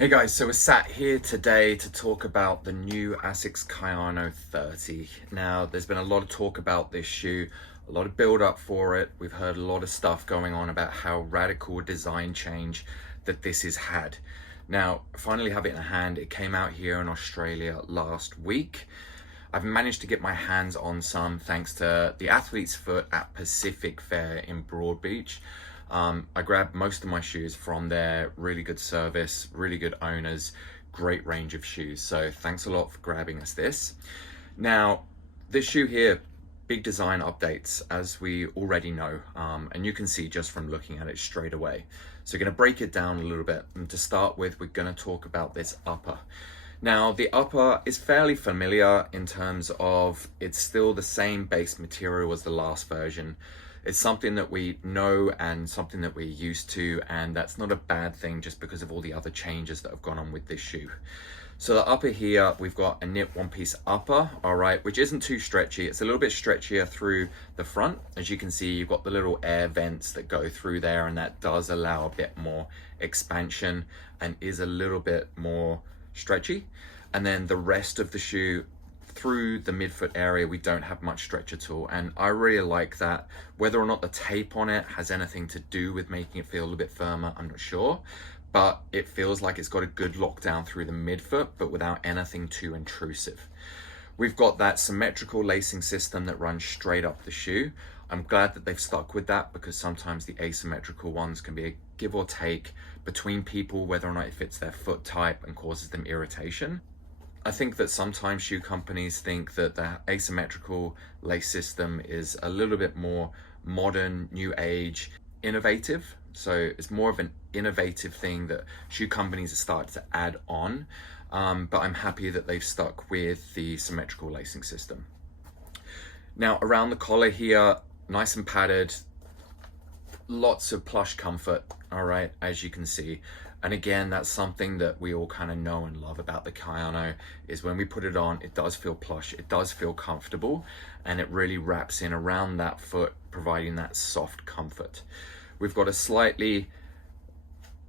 Hey guys, so we're sat here today to talk about the new Asics Kayano 30. Now, there's been a lot of talk about this shoe, a lot of build up for it. We've heard a lot of stuff going on about how radical a design change that this has had. Now, finally have it in hand. It came out here in Australia last week. I've managed to get my hands on some thanks to the Athlete's Foot at Pacific Fair in Broadbeach. I grabbed most of my shoes from there. Really good service, really good owners, great range of shoes. So thanks a lot for grabbing us this. Now, this shoe here, big design updates as we already know, and you can see just from looking at it straight away. So we're going to break it down a little bit, and to start with, we're going to talk about this upper. Now, the upper is fairly familiar in terms of it's still the same base material as the last version. It's something that we know and something that we're used to, and that's not a bad thing just because of all the other changes that have gone on with this shoe. So the upper here, we've got a knit one-piece upper, all right, which isn't too stretchy. It's a little bit stretchier through the front. As you can see, you've got the little air vents that go through there, and that does allow a bit more expansion and is a little bit more stretchy. And then the rest of the shoe, through the midfoot area, we don't have much stretch at all, and I really like that. Whether or not the tape on it has anything to do with making it feel a little bit firmer, I'm not sure, but it feels like it's got a good lockdown through the midfoot, but without anything too intrusive. We've got that symmetrical lacing system that runs straight up the shoe. I'm glad that they've stuck with that, because sometimes the asymmetrical ones can be a give or take between people, whether or not it fits their foot type and causes them irritation. I think that sometimes shoe companies think that the asymmetrical lace system is a little bit more modern, new age, innovative. So it's more of an innovative thing that shoe companies have started to add on. But I'm happy that they've stuck with the symmetrical lacing system. Now, around the collar here, nice and padded, lots of plush comfort, all right, as you can see. And again, that's something that we all kind of know and love about the Kayano, is when we put it on, it does feel plush, it does feel comfortable, and it really wraps in around that foot, providing that soft comfort. We've got a slightly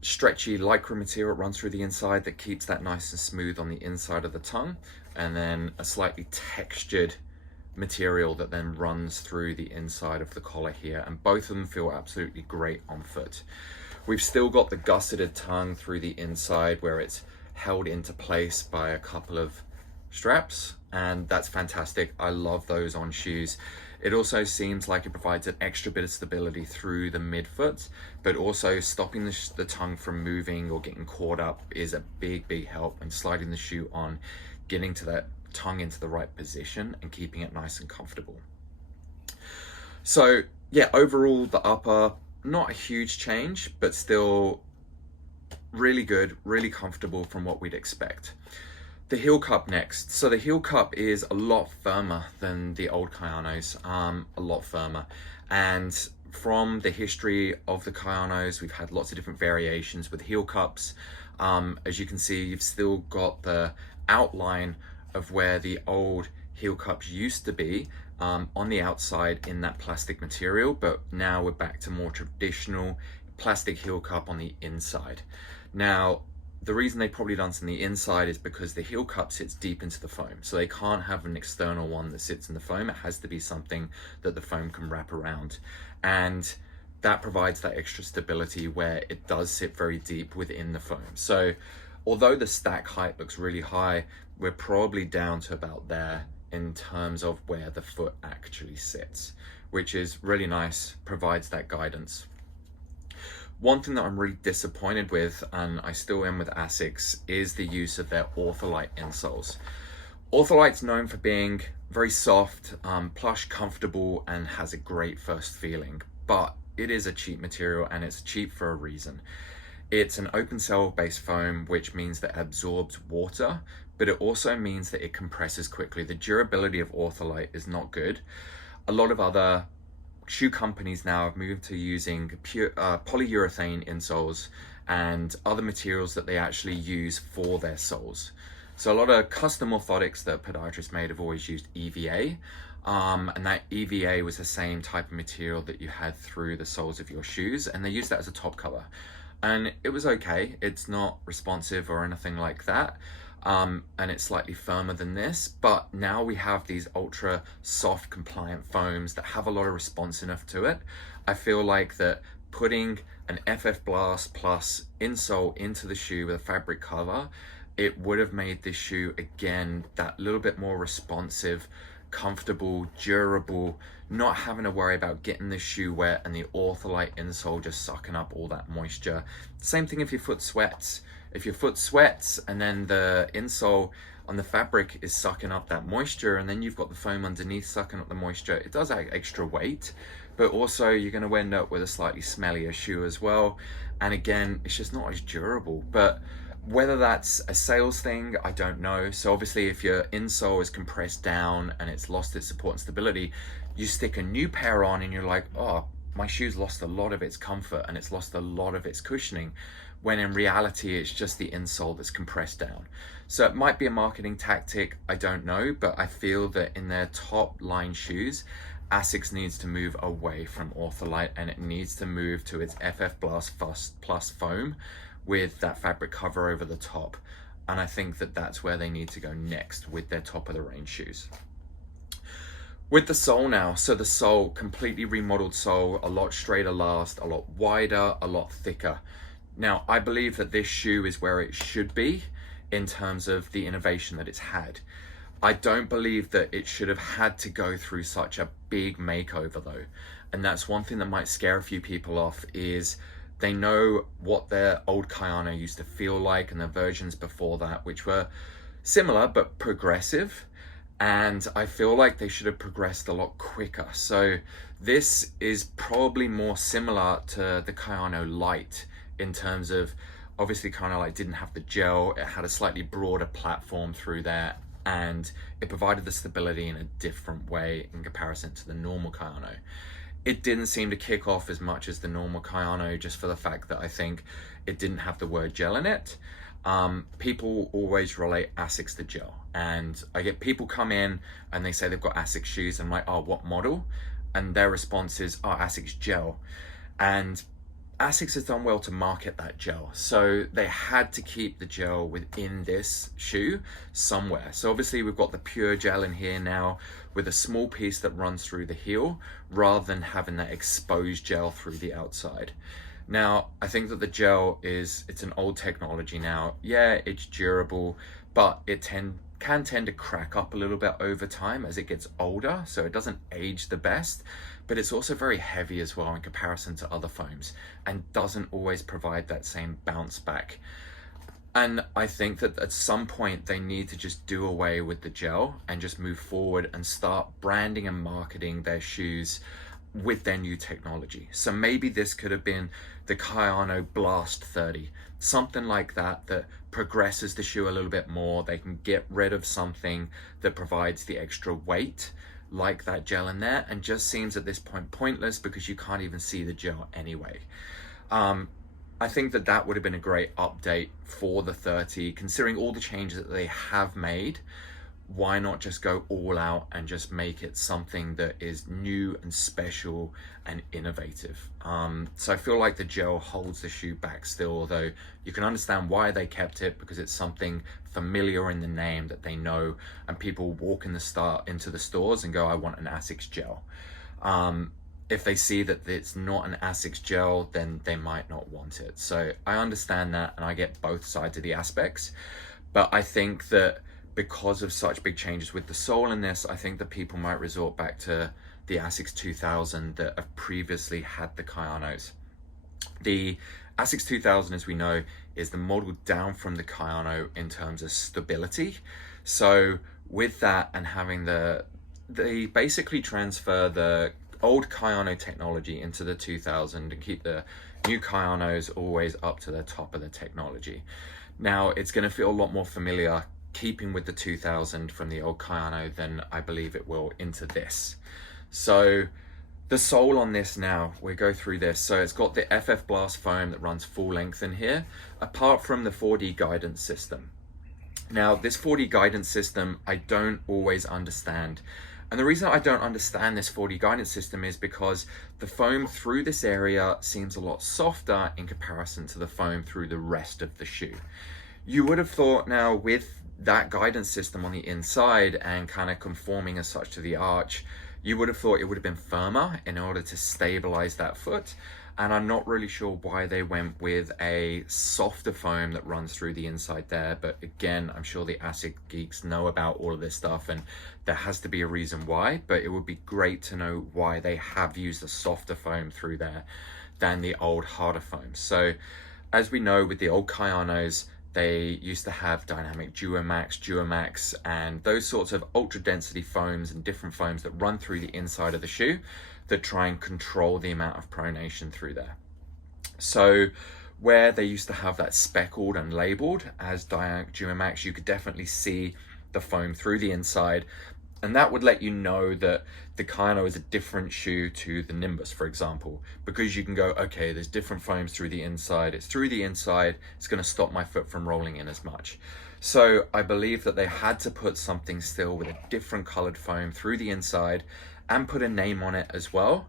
stretchy lycra material that runs through the inside that keeps that nice and smooth on the inside of the tongue, and then a slightly textured material that then runs through the inside of the collar here, and both of them feel absolutely great on foot. We've still got the gusseted tongue through the inside where it's held into place by a couple of straps, and that's fantastic. I love those on shoes. It also seems like it provides an extra bit of stability through the midfoot, but also stopping the tongue from moving or getting caught up is a big help in sliding the shoe on, getting to that tongue into the right position and keeping it nice and comfortable. So yeah, overall the upper, not a huge change, but still really good, really comfortable from what we'd expect. The heel cup next. So the heel cup is a lot firmer than the old Kayanos, a lot firmer. And from the history of the Kayanos, we've had lots of different variations with heel cups. As you can see, you've still got the outline of where the old heel cups used to be, on the outside in that plastic material, but now we're back to more traditional plastic heel cup on the inside. Now, the reason they probably done this on the inside is because the heel cup sits deep into the foam, so they can't have an external one that sits in the foam. It has to be something that the foam can wrap around, and that provides that extra stability where it does sit very deep within the foam. So although the stack height looks really high, we're probably down to about there in terms of where the foot actually sits, which is really nice, provides that guidance. One thing that I'm really disappointed with, and I still am with Asics, is the use of their Ortholite insoles. Ortholite's known for being very soft, plush, comfortable, and has a great first feeling, but it is a cheap material, and it's cheap for a reason. It's an open cell based foam, which means that it absorbs water, but it also means that it compresses quickly. The durability of Ortholite is not good. A lot of other shoe companies now have moved to using polyurethane insoles and other materials that they actually use for their soles. So a lot of custom orthotics that podiatrists made have always used EVA, and that EVA was the same type of material that you had through the soles of your shoes, and they use that as a top cover. and it was okay. It's not responsive or anything like that. And it's slightly firmer than this, but now we have these ultra soft compliant foams that have a lot of responsiveness to it. I feel like that putting an FF Blast Plus insole into the shoe with a fabric cover, it would have made this shoe again that little bit more responsive, comfortable, durable, not having to worry about getting the shoe wet and the Ortholite insole just sucking up all that moisture. Same thing if your foot sweats. If your foot sweats and then the insole on the fabric is sucking up that moisture, and then you've got the foam underneath sucking up the moisture, it does add extra weight, but also you're going to end up with a slightly smellier shoe as well. And again, it's just not as durable. But whether that's a sales thing, I don't know. So obviously if your insole is compressed down and it's lost its support and stability, you stick a new pair on and you're like, oh, my shoe's lost a lot of its comfort and it's lost a lot of its cushioning, when in reality it's just the insole that's compressed down. So it might be a marketing tactic, I don't know, but I feel that in their top line shoes, Asics needs to move away from Ortholite and it needs to move to its FF Blast Plus foam with that fabric cover over the top. And I think that that's where they need to go next with their top of the range shoes. With the sole now, so the sole, completely remodeled sole, a lot straighter last, a lot wider, a lot thicker. Now, I believe that this shoe is where it should be in terms of the innovation that it's had. I don't believe that it should have had to go through such a big makeover though. And that's one thing that might scare a few people off, is they know what their old Kayano used to feel like and the versions before that, which were similar but progressive. And I feel like they should have progressed a lot quicker. So this is probably more similar to the Kayano Light in terms of, obviously Kayano Light didn't have the gel, it had a slightly broader platform through there, and it provided the stability in a different way in comparison to the normal Kayano. It didn't seem to kick off as much as the normal Kayano, just for the fact that I think it didn't have the word gel in it. People always relate Asics to gel, and I get people come in and they say they've got Asics shoes, and I'm like, oh, what model? And their response is, oh, Asics gel. And Asics has done well to market that gel, so they had to keep the gel within this shoe somewhere. So obviously we've got the pure gel in here now with a small piece that runs through the heel, rather than having that exposed gel through the outside. Now, I think that the gel it's an old technology now. Yeah, it's durable, but it can tend to crack up a little bit over time as it gets older, so it doesn't age the best, but it's also very heavy as well in comparison to other foams and doesn't always provide that same bounce back. And I think that at some point they need to just do away with the gel and just move forward and start branding and marketing their shoes with their new technology. So maybe this could have been the Kayano Blast 30, something like that, that progresses the shoe a little bit more. They can get rid of something that provides the extra weight, like that gel in there, and just seems at this point pointless because you can't even see the gel anyway. I think that that would have been a great update for the 30, considering all the changes that they have made. Why not just go all out and just make it something that is new and special and innovative? So I feel like the gel holds the shoe back still, although you can understand why they kept it, because it's something familiar in the name that they know, and people walk into the stores and go, I want an Asics gel. If they see that it's not an Asics gel, then they might not want it. So I understand that, and I get both sides of the aspects, but I think that because of such big changes with the sole in this, I think that people might resort back to the Asics 2000 that have previously had the Kayanos. The Asics 2000, as we know, is the model down from the Kayano in terms of stability. So with that and having they basically transfer the old Kayano technology into the 2000 and keep the new Kayanos always up to the top of the technology. Now it's going to feel a lot more familiar keeping with the 2000 from the old Kayano than I believe it will into this. So the sole on this now, we go through this. So it's got the FF Blast foam that runs full length in here, apart from the 4D guidance system. Now this 4D guidance system, I don't always understand. And the reason I don't understand this 4D guidance system is because the foam through this area seems a lot softer in comparison to the foam through the rest of the shoe. You would have thought now with that guidance system on the inside and kind of conforming as such to the arch, you would have thought it would have been firmer in order to stabilize that foot. And I'm not really sure why they went with a softer foam that runs through the inside there. But again, I'm sure the Asics geeks know about all of this stuff and there has to be a reason why, but it would be great to know why they have used a softer foam through there than the old harder foam. So as we know with the old Kayanos, they used to have dynamic Duramax, and those sorts of ultra density foams and different foams that run through the inside of the shoe that try and control the amount of pronation through there. So where they used to have that speckled and labeled as dynamic Duramax, you could definitely see the foam through the inside, and that would let you know that the Kayano is a different shoe to the Nimbus, for example, because you can go, okay, there's different foams through the inside. It's through the inside. It's going to stop my foot from rolling in as much. So I believe that they had to put something still with a different colored foam through the inside and put a name on it as well,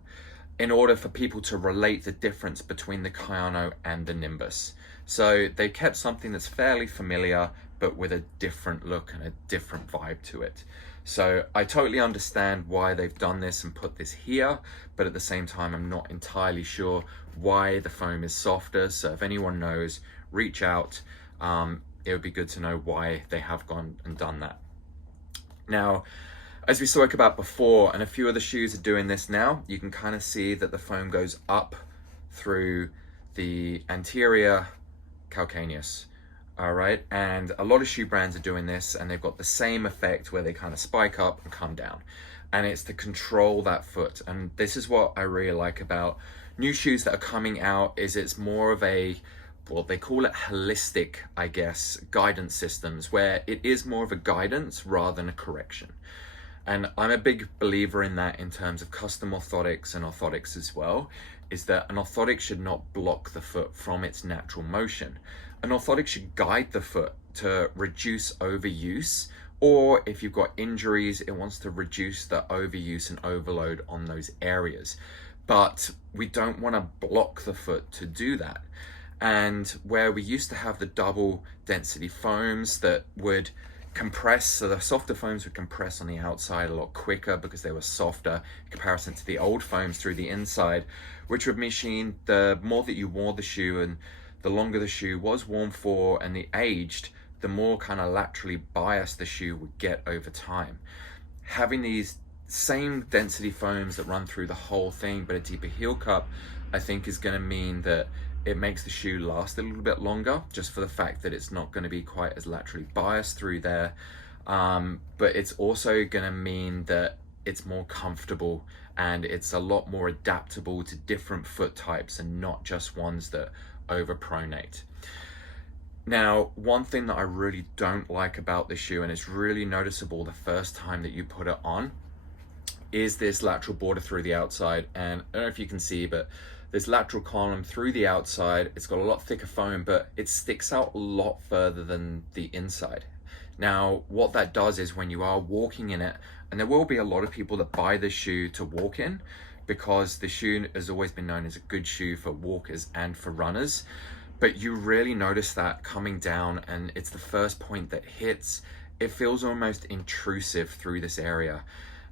in order for people to relate the difference between the Kayano and the Nimbus. So they kept something that's fairly familiar, but with a different look and a different vibe to it. So I totally understand why they've done this and put this here, but at the same time, I'm not entirely sure why the foam is softer. So if anyone knows, reach out. It would be good to know why they have gone and done that. Now, as we spoke about before, and a few of the shoes are doing this now, you can kind of see that the foam goes up through the anterior calcaneus. All right, and a lot of shoe brands are doing this, and they've got the same effect where they kind of spike up and come down, and it's to control that foot. And this is what I really like about new shoes that are coming out, is it's more of a, well, they call it holistic, I guess, guidance systems, where it is more of a guidance rather than a correction. And I'm a big believer in that in terms of custom orthotics and orthotics as well, is that an orthotic should not block the foot from its natural motion. An orthotic should guide the foot to reduce overuse, or if you've got injuries, it wants to reduce the overuse and overload on those areas. But we don't want to block the foot to do that. And where we used to have the double density foams that would compress, so the softer foams would compress on the outside a lot quicker because they were softer in comparison to the old foams through the inside, which would mean the more that you wore the shoe and the longer the shoe was worn for and the aged, the more kind of laterally biased the shoe would get over time. Having these same density foams that run through the whole thing but a deeper heel cup, I think is going to mean that it makes the shoe last a little bit longer, just for the fact that it's not going to be quite as laterally biased through there. But it's also going to mean that it's more comfortable and it's a lot more adaptable to different foot types and not just ones that overpronate. Now, one thing that I really don't like about this shoe, and it's really noticeable the first time that you put it on, is this lateral border through the outside. And I don't know if you can see, but this lateral column through the outside, it's got a lot thicker foam, but it sticks out a lot further than the inside. Now, what that does is when you are walking in it, and there will be a lot of people that buy this shoe to walk in, because the shoe has always been known as a good shoe for walkers and for runners, but you really notice that coming down, and it's the first point that hits. It feels almost intrusive through this area.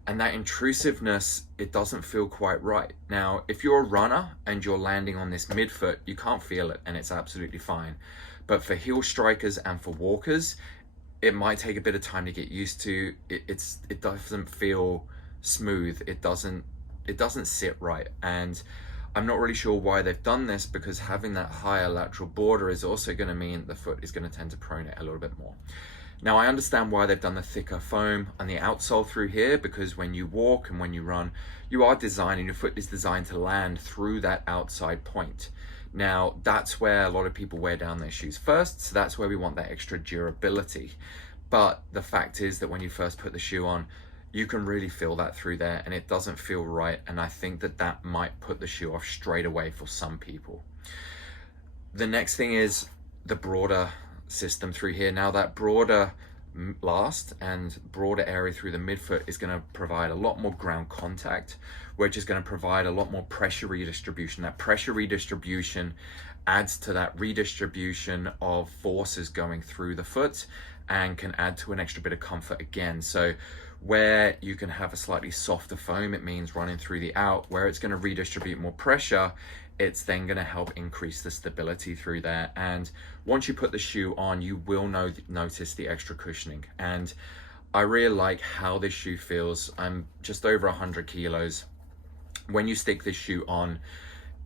And that intrusiveness, it doesn't feel quite right. Now, if you're a runner and you're landing on this midfoot, you can't feel it and it's absolutely fine. But for heel strikers and for walkers, it might take a bit of time to get used to. It doesn't feel smooth. It doesn't sit right. And I'm not really sure why they've done this, because having that higher lateral border is also going to mean the foot is going to tend to pronate a little bit more. Now, I understand why they've done the thicker foam on the outsole through here, because when you walk and when you run, you are designing, your foot is designed to land through that outside point. Now, that's where a lot of people wear down their shoes first, so that's where we want that extra durability. But the fact is that when you first put the shoe on, you can really feel that through there, and it doesn't feel right, and I think that that might put the shoe off straight away for some people. The next thing is the broader system through here. Now, that broader last, and broader area through the midfoot is going to provide a lot more ground contact, which is going to provide a lot more pressure redistribution. That pressure redistribution adds to that redistribution of forces going through the foot and can add to an extra bit of comfort again. So where you can have a slightly softer foam, it means running through the out, where it's going to redistribute more pressure, it's then going to help increase the stability through there. And once you put the shoe on, you will notice the extra cushioning. And I really like how this shoe feels. I'm just over 100 kilos. When you stick this shoe on,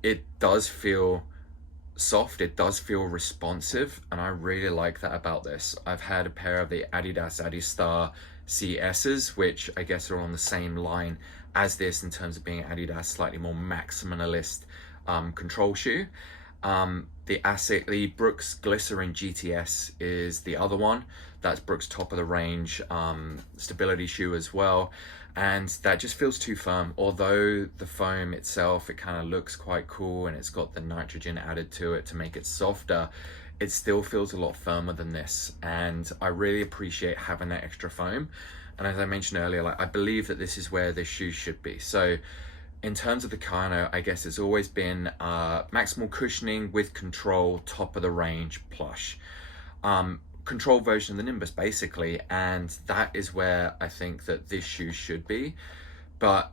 it does feel soft, it does feel responsive, and I really like that about this. I've had a pair of the Adidas Adistar CS's, which I guess are on the same line as this in terms of being Adidas, slightly more maximalist control shoe. The Brooks Glycerin GTS is the other one. That's Brooks' top of the range stability shoe as well, and that just feels too firm. Although the foam itself, it kind of looks quite cool and it's got the nitrogen added to it to make it softer, it still feels a lot firmer than this, and I really appreciate having that extra foam. And as I mentioned earlier, like, I believe that this is where this shoe should be. So in terms of the Kayano, I guess it's always been maximal cushioning with control, top of the range, plush. Control version of the Nimbus, basically, and that is where I think that this shoe should be. But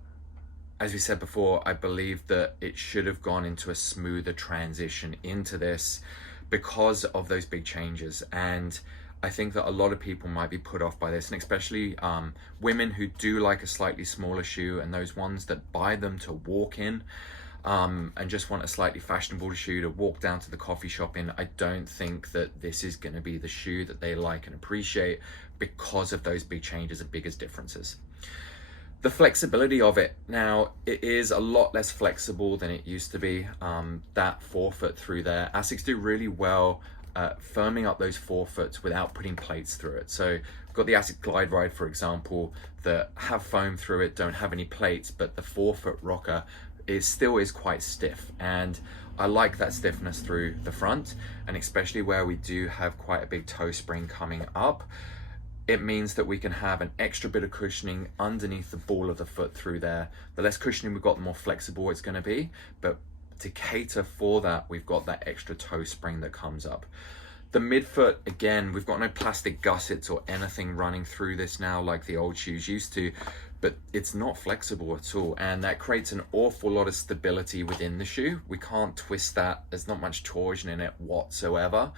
as we said before, I believe that it should have gone into a smoother transition into this because of those big changes. And I think that a lot of people might be put off by this, and especially women who do like a slightly smaller shoe, and those ones that buy them to walk in and just want a slightly fashionable shoe to walk down to the coffee shop in. I don't think that this is going to be the shoe that they like and appreciate because of those big changes and biggest differences. The flexibility of it, now it is a lot less flexible than it used to be. That forefoot through there, Asics do really well firming up those forefoots without putting plates through it. So we've got the Asics Glide Ride, for example, that have foam through it, don't have any plates, but the forefoot rocker still is quite stiff, and I like that stiffness through the front, and especially where we do have quite a big toe spring coming up, it means that we can have an extra bit of cushioning underneath the ball of the foot through there. The less cushioning we've got, the more flexible it's going to be, but to cater for that, we've got that extra toe spring that comes up. The midfoot, again, we've got no plastic gussets or anything running through this now like the old shoes used to, but it's not flexible at all, and that creates an awful lot of stability within the shoe. We can't twist that, there's not much torsion in it whatsoever,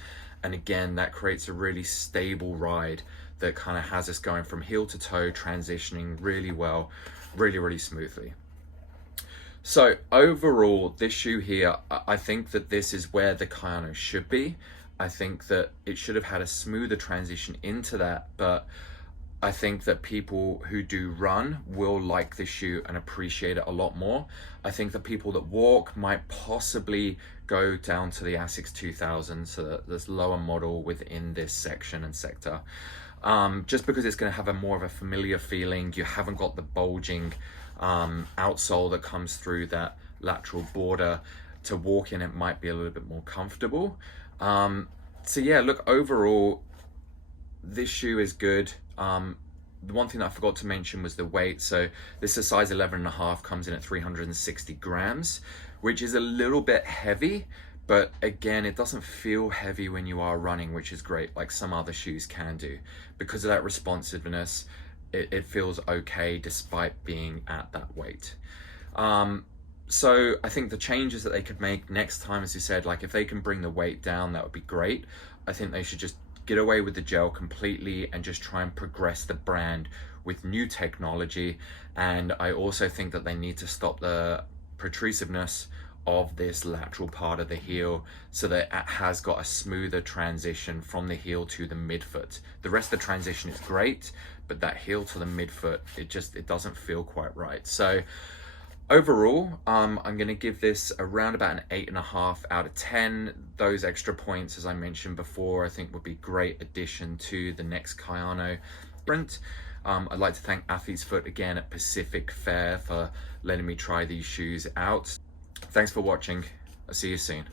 and again, that creates a really stable ride that kind of has us going from heel to toe, transitioning really well, really smoothly. So overall, this shoe here, I think that this is where the Kayano should be. I think that it should have had a smoother transition into that, but I think that people who do run will like this shoe and appreciate it a lot more. I think that people that walk might possibly go down to the Asics 2000, so this lower model within this section and sector. Just because it's going to have a more of a familiar feeling. You haven't got the bulging outsole that comes through that lateral border. To walk in, it might be a little bit more comfortable. So yeah, look, overall, this shoe is good. The one thing that I forgot to mention was the weight. So this is a size 11.5, comes in at 360 grams, which is a little bit heavy, but again, it doesn't feel heavy when you are running, which is great, like some other shoes can do. Because of that responsiveness, it feels okay despite being at that weight. So I think the changes that they could make next time, as you said, like if they can bring the weight down, that would be great. I think they should just get away with the gel completely and just try and progress the brand with new technology. And I also think that they need to stop the protrusiveness of this lateral part of the heel so that it has got a smoother transition from the heel to the midfoot. The rest of the transition is great, but that heel to the midfoot, it doesn't feel quite right. So overall, I'm going to give this around about an 8.5 out of 10. Those extra points, as I mentioned before, I think would be great addition to the next Kayano print. I'd like to thank Athlete's Foot again at Pacific Fair for letting me try these shoes out. Thanks for watching. I'll see you soon.